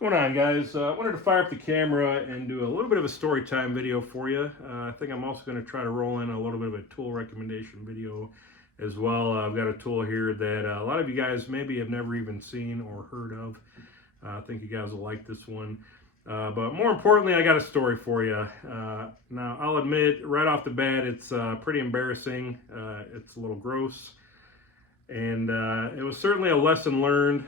What's going on, guys? I wanted to fire up the camera and do a little bit of a story time video for you. I think I'm also going to try to roll in a little bit of a tool recommendation video as well. I've got a tool here that a lot of you guys maybe have never even seen or heard of. I think you guys will like this one. But more importantly, I got a story for you. Now, I'll admit right off the bat, it's pretty embarrassing. It's a little gross. And it was certainly a lesson learned.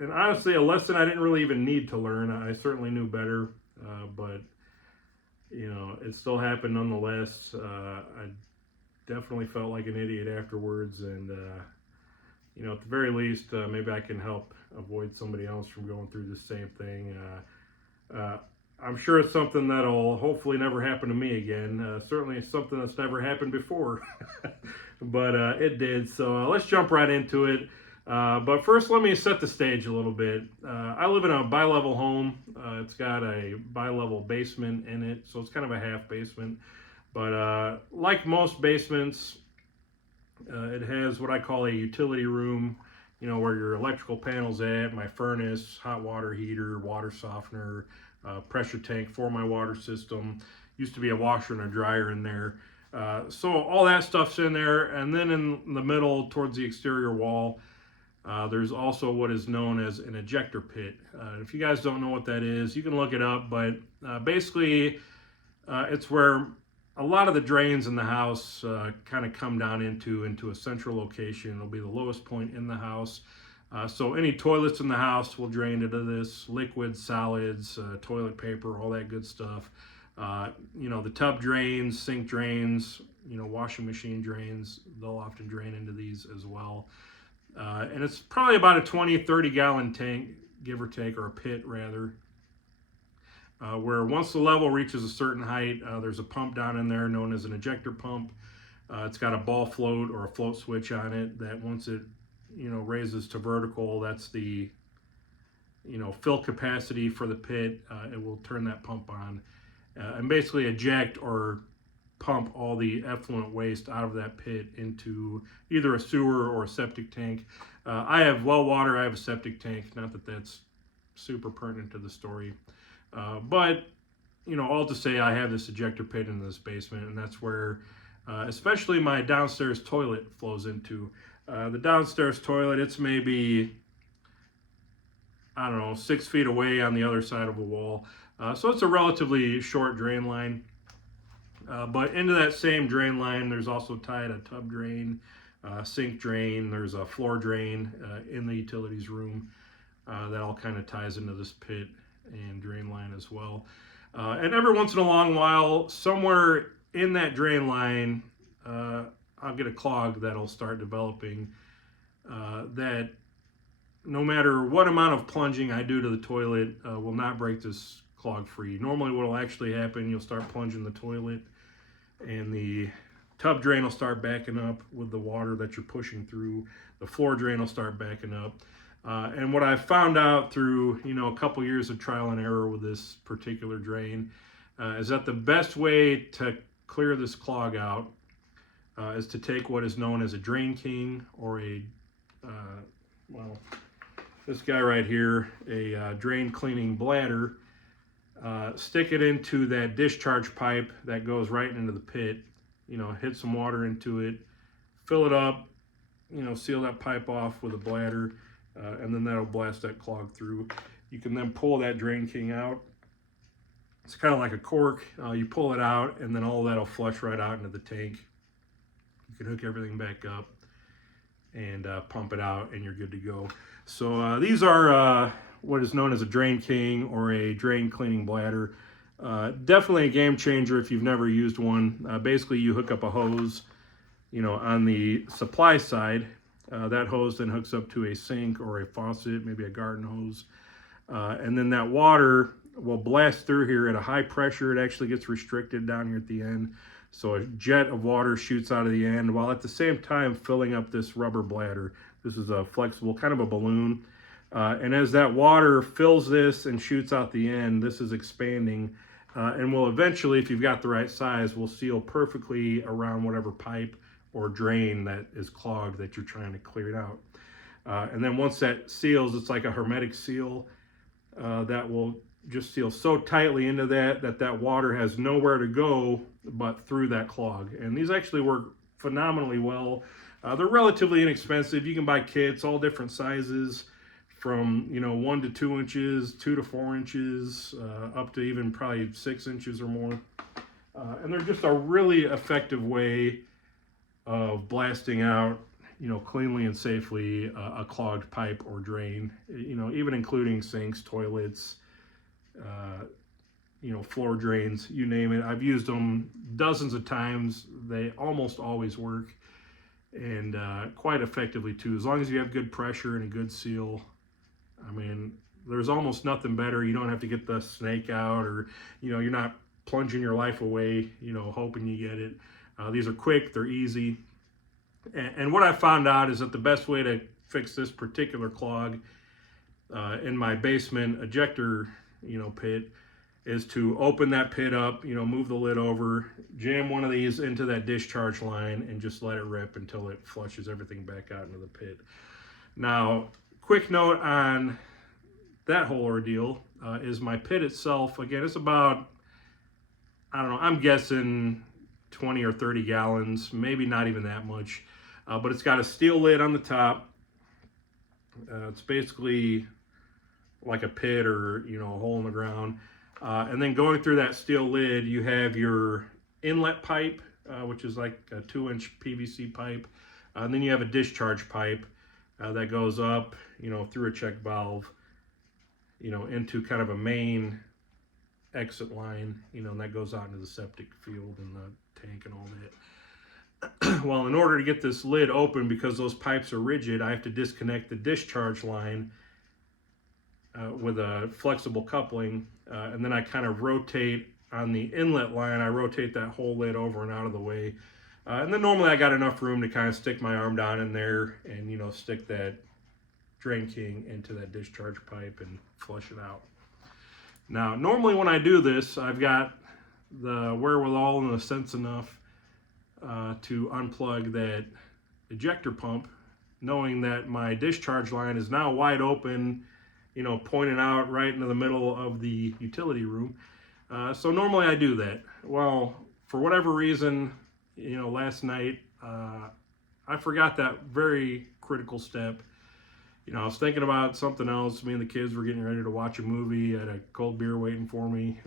And honestly, a lesson I didn't really even need to learn. I certainly knew better, but it still happened nonetheless. I definitely felt like an idiot afterwards, and at the very least, maybe I can help avoid somebody else from going through the same thing. I'm sure it's something that'll hopefully never happen to me again. Certainly, it's something that's never happened before, but it did. So let's jump right into it. But first, let me set the stage a little bit. I live in a bi-level home. It's got a bi-level basement in it, so it's kind of a half basement. But like most basements, it has what I call a utility room, where your electrical panel's at, my furnace, hot water heater, water softener, pressure tank for my water system. Used to be a washer and a dryer in there. So all that stuff's in there. And then in the middle, towards the exterior wall, there's also what is known as an ejector pit. If you guys don't know what that is, you can look it up, but basically it's where a lot of the drains in the house kind of come down into a central location. It'll be the lowest point in the house. So any toilets in the house will drain into this, liquids, solids, toilet paper, all that good stuff. The tub drains, sink drains, washing machine drains, they'll often drain into these as well. And it's probably about a 20-30 gallon tank, give or take, or a pit rather, where once the level reaches a certain height, there's a pump down in there known as an ejector pump. It's got a ball float or a float switch on it that once it raises to vertical, that's the fill capacity for the pit. It will turn that pump on and basically eject or pump all the effluent waste out of that pit into either a sewer or a septic tank. I have well water, I have a septic tank, not that that's super pertinent to the story. But all to say, I have this ejector pit in this basement, and that's where especially my downstairs toilet flows into. The downstairs toilet, it's maybe, 6 feet away on the other side of a wall. So it's a relatively short drain line. But into that same drain line, there's also tied a tub drain, sink drain, there's a floor drain in the utilities room that all kind of ties into this pit and drain line as well. And every once in a long while, somewhere in that drain line, I'll get a clog that'll start developing that no matter what amount of plunging I do to the toilet will not break this clog free. Normally what will actually happen, you'll start plunging the toilet and the tub drain will start backing up with the water that you're pushing through. The floor drain will start backing up. And what I found out through, a couple years of trial and error with this particular drain is that the best way to clear this clog out is to take what is known as a drain king or this guy right here, a drain cleaning bladder. Stick it into that discharge pipe that goes right into the pit, hit some water into it, fill it up, seal that pipe off with a bladder, and then that'll blast that clog through. You can then pull that drain king out. It's kind of like a cork. You pull it out, and then all that'll flush right out into the tank. You can hook everything back up and pump it out, and you're good to go. So these are what is known as a drain king or a drain cleaning bladder. Definitely a game changer if you've never used one. Basically, you hook up a hose, on the supply side. That hose then hooks up to a sink or a faucet, maybe a garden hose. And then that water will blast through here at a high pressure. It actually gets restricted down here at the end. So a jet of water shoots out of the end while at the same time filling up this rubber bladder. This is a flexible, kind of a balloon. And as that water fills this and shoots out the end, this is expanding and will eventually, if you've got the right size, will seal perfectly around whatever pipe or drain that is clogged that you're trying to clear it out. And then once that seals, it's like a hermetic seal. that will just seal so tightly into that water has nowhere to go but through that clog. And these actually work phenomenally well. They're relatively inexpensive. You can buy kits, all different sizes, from 1 to 2 inches, 2 to 4 inches, up to even probably 6 inches or more. And they're just a really effective way of blasting out, cleanly and safely a clogged pipe or drain. Even including sinks, toilets, floor drains, you name it. I've used them dozens of times. They almost always work, and quite effectively too. As long as you have good pressure and a good seal, I mean, there's almost nothing better. You don't have to get the snake out, or you're not plunging your life away, hoping you get it. These are quick, they're easy. And what I found out is that the best way to fix this particular clog in my basement ejector, pit, is to open that pit up, move the lid over, jam one of these into that discharge line, and just let it rip until it flushes everything back out into the pit. Now, quick note on that whole ordeal is my pit itself. Again, it's about, I don't know, I'm guessing 20 or 30 gallons, maybe not even that much. But it's got a steel lid on the top. It's basically like a pit or, a hole in the ground. And then going through that steel lid, you have your inlet pipe, which is like a 2-inch PVC pipe. And then you have a discharge pipe that goes up, through a check valve, into kind of a main exit line, and that goes out into the septic field and the tank and all that. Well, in order to get this lid open, because those pipes are rigid, I have to disconnect the discharge line with a flexible coupling, and then I kind of rotate on the inlet line. I rotate that whole lid over and out of the way, and then normally I got enough room to kind of stick my arm down in there and stick that drain king into that discharge pipe and flush it out. Now, normally when I do this, I've got the wherewithal and the sense enough to unplug that ejector pump, knowing that my discharge line is now wide open, pointing out right into the middle of the utility room. So normally I do that. Well, for whatever reason, last night, I forgot that very critical step. I was thinking about something else. Me and the kids were getting ready to watch a movie. I had a cold beer waiting for me.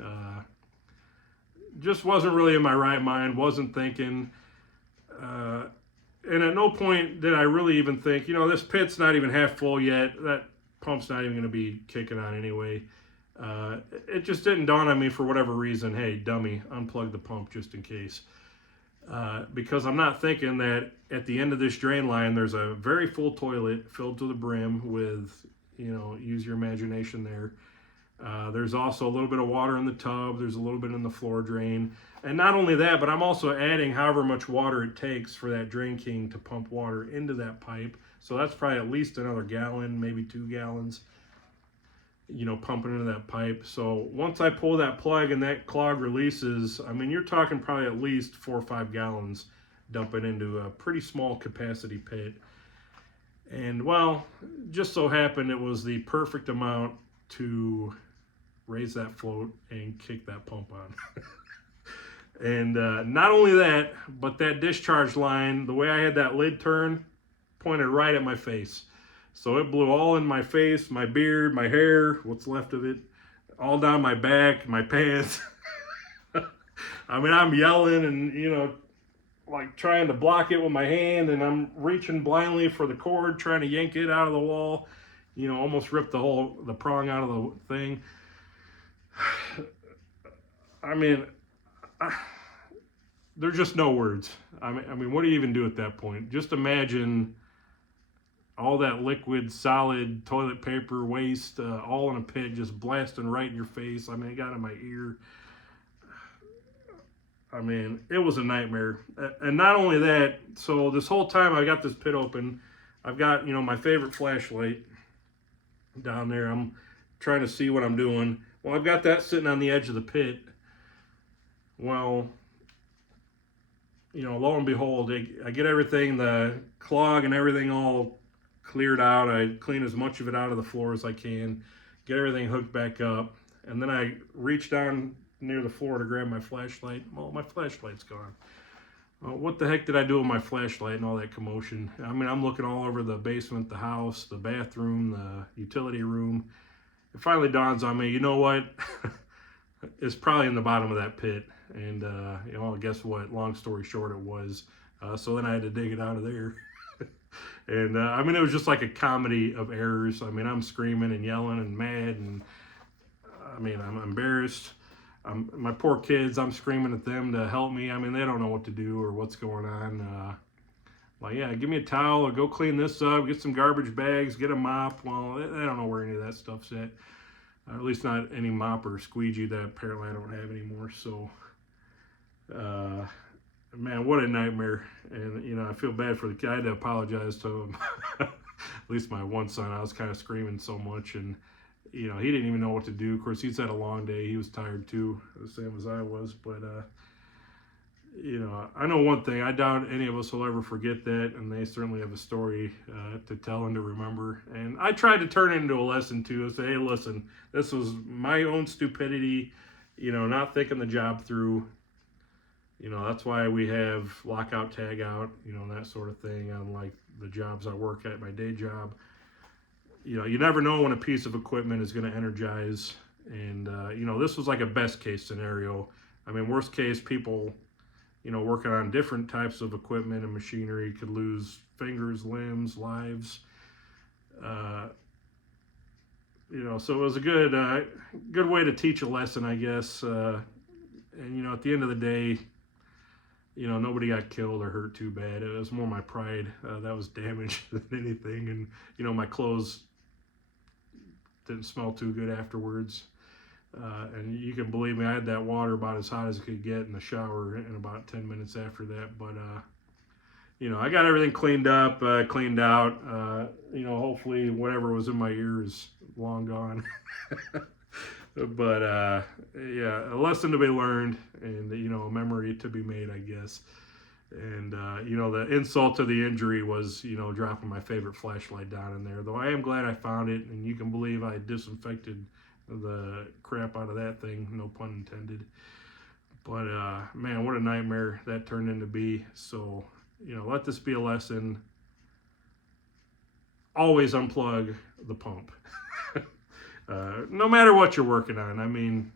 Just wasn't really in my right mind, wasn't thinking. And at no point did I really even think, this pit's not even half full yet. That pump's not even going to be kicking on anyway. It just didn't dawn on me for whatever reason, hey, dummy, unplug the pump just in case. Because I'm not thinking that at the end of this drain line, there's a very full toilet filled to the brim with, use your imagination there. There's also a little bit of water in the tub. There's a little bit in the floor drain. And not only that, but I'm also adding however much water it takes for that drain king to pump water into that pipe. So that's probably at least another gallon, maybe 2 gallons, pumping into that pipe. So once I pull that plug and that clog releases, I mean, you're talking probably at least 4 or 5 gallons dumping into a pretty small capacity pit. And well, just so happened it was the perfect amount to raise that float and kick that pump on. And not only that, but that discharge line, the way I had that lid turned, pointed right at my face. So it blew all in my face, my beard, my hair, what's left of it, all down my back, my pants. I mean, I'm yelling and, like trying to block it with my hand, and I'm reaching blindly for the cord, trying to yank it out of the wall, almost ripped the prong out of the thing. I mean, there's just no words. I mean, what do you even do at that point? Just imagine all that liquid, solid toilet paper waste, all in a pit, just blasting right in your face. I mean, it got in my ear. I mean, it was a nightmare. And not only that, so this whole time I got this pit open, I've got, my favorite flashlight down there. I'm trying to see what I'm doing. Well, I've got that sitting on the edge of the pit. Well, lo and behold, I get everything, the clog and everything all cleared out. I clean as much of it out of the floor as I can, get everything hooked back up, and then I reach down near the floor to grab my flashlight. Well, my flashlight's gone. What the heck did I do with my flashlight and all that commotion? I mean, I'm looking all over the basement, the house, the bathroom, the utility room. It finally dawns on me, you know what? It's probably in the bottom of that pit. And, you know, guess what? Long story short, it was. So then I had to dig it out of there. And, I mean, it was just like a comedy of errors. I mean, I'm screaming and yelling and mad. And, I mean, I'm embarrassed. My poor kids, I'm screaming at them to help me. I mean, they don't know what to do or what's going on. Like, yeah, give me a towel or go clean this up, get some garbage bags, get a mop. Well, they don't know where any of that stuff's at. At least not any mop or squeegee that apparently I don't have anymore. So, man, what a nightmare. And, you know, I feel bad for the kid. I had to apologize to him. At least my one son, I was kind of screaming so much. And, you know, he didn't even know what to do. Of course, he's had a long day. He was tired too, the same as I was. But, you know, I know one thing. I doubt any of us will ever forget that. And they certainly have a story to tell and to remember. And I tried to turn it into a lesson too. I say, hey, listen, this was my own stupidity, you know, not thinking the job through. You know, that's why we have lockout, tag out, you know, that sort of thing on like the jobs I work at, my day job. You know, you never know when a piece of equipment is going to energize. And, you know, this was like a best case scenario. I mean, worst case, people, you know, working on different types of equipment and machinery could lose fingers, limbs, lives. You know, so it was a good way to teach a lesson, I guess. And, you know, at the end of the day, you know, nobody got killed or hurt too bad. It was more my pride that was damaged than anything. And, you know, my clothes didn't smell too good afterwards. And you can believe me, I had that water about as hot as it could get in the shower in about 10 minutes after that. But, you know, I got everything cleaned up, cleaned out. You know, hopefully whatever was in my ear is long gone. But, yeah, a lesson to be learned and, you know, a memory to be made, I guess. And, you know, the insult to the injury was, you know, dropping my favorite flashlight down in there. Though I am glad I found it, and you can believe I disinfected the crap out of that thing, no pun intended. But, man, what a nightmare that turned into be. So, you know, let this be a lesson. Always unplug the pump. No matter what you're working on. I mean,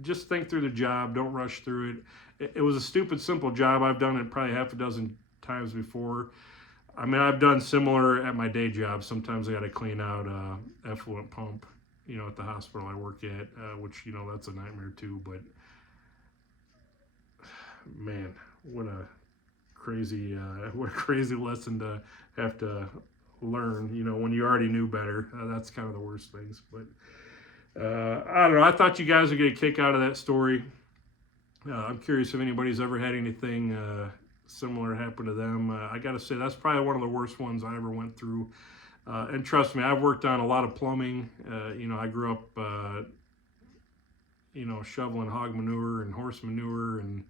just think through the job. Don't rush through it. It was a stupid, simple job. I've done it probably half a dozen times before. I mean, I've done similar at my day job. Sometimes I got to clean out effluent pump, you know, at the hospital I work at, which, you know, that's a nightmare too. But, man, what a crazy lesson to have to learn, you know, when you already knew better. That's kind of the worst things. But I don't know, I thought you guys would get a kick out of that story. I'm curious if anybody's ever had anything similar happen to them. I gotta say, that's probably one of the worst ones I ever went through. And trust me, I've worked on a lot of plumbing. You know, I grew up you know, shoveling hog manure and horse manure, and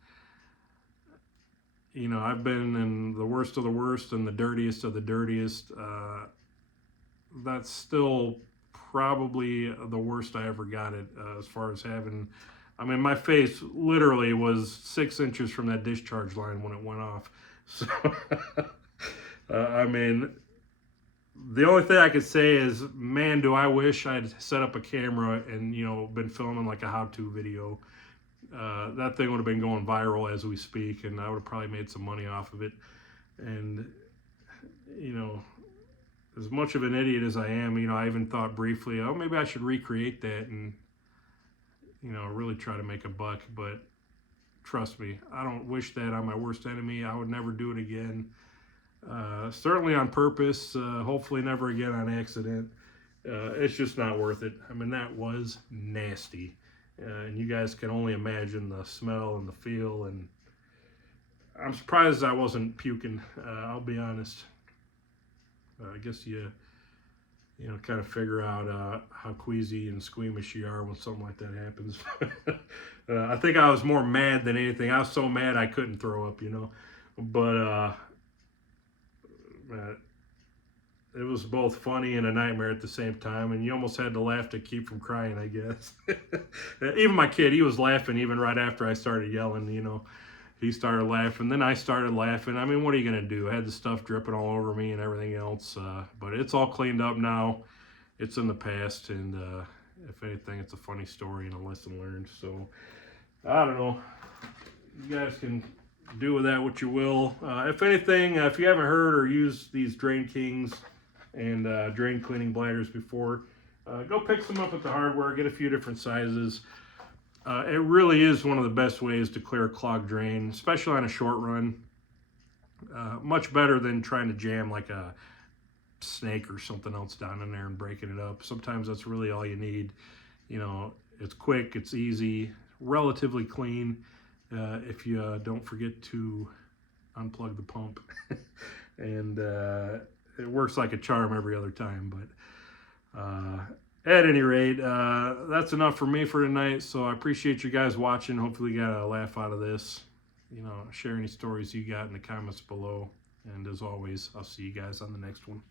you know, I've been in the worst of the worst and the dirtiest of the dirtiest. That's still probably the worst I ever got it, as far as having, I mean, my face literally was 6 inches from that discharge line when it went off. So, I mean, the only thing I could say is, man, do I wish I'd set up a camera and, you know, been filming like a how-to video. That thing would have been going viral as we speak, and I would have probably made some money off of it. And, you know, as much of an idiot as I am, you know, I even thought briefly, oh, maybe I should recreate that and, you know, really try to make a buck. But trust me, I don't wish that on my worst enemy. I would never do it again. Certainly on purpose, hopefully never again on accident. It's just not worth it. I mean, that was nasty. And you guys can only imagine the smell and the feel, and I'm surprised I wasn't puking. I'll be honest. I guess you know, kind of figure out how queasy and squeamish you are when something like that happens. I think I was more mad than anything. I was so mad I couldn't throw up, you know. But it was both funny and a nightmare at the same time, and you almost had to laugh to keep from crying, I guess. Even my kid, he was laughing even right after I started yelling, you know. He started laughing, then I started laughing. I mean, what are you going to do? I had the stuff dripping all over me and everything else, but it's all cleaned up now. It's in the past, and if anything, it's a funny story and a lesson learned. So, I don't know. You guys can do with that what you will. If anything, if you haven't heard or used these Drain Kings and drain cleaning bladders before, go pick some up at the hardware, get a few different sizes. It really is one of the best ways to clear a clogged drain, especially on a short run. Much better than trying to jam like a snake or something else down in there and breaking it up. Sometimes that's really all you need. You know, it's quick, it's easy, relatively clean, if you don't forget to unplug the pump. And it works like a charm every other time. But at any rate, that's enough for me for tonight. So I appreciate you guys watching. Hopefully you got a laugh out of this. You know, share any stories you got in the comments below. And as always, I'll see you guys on the next one.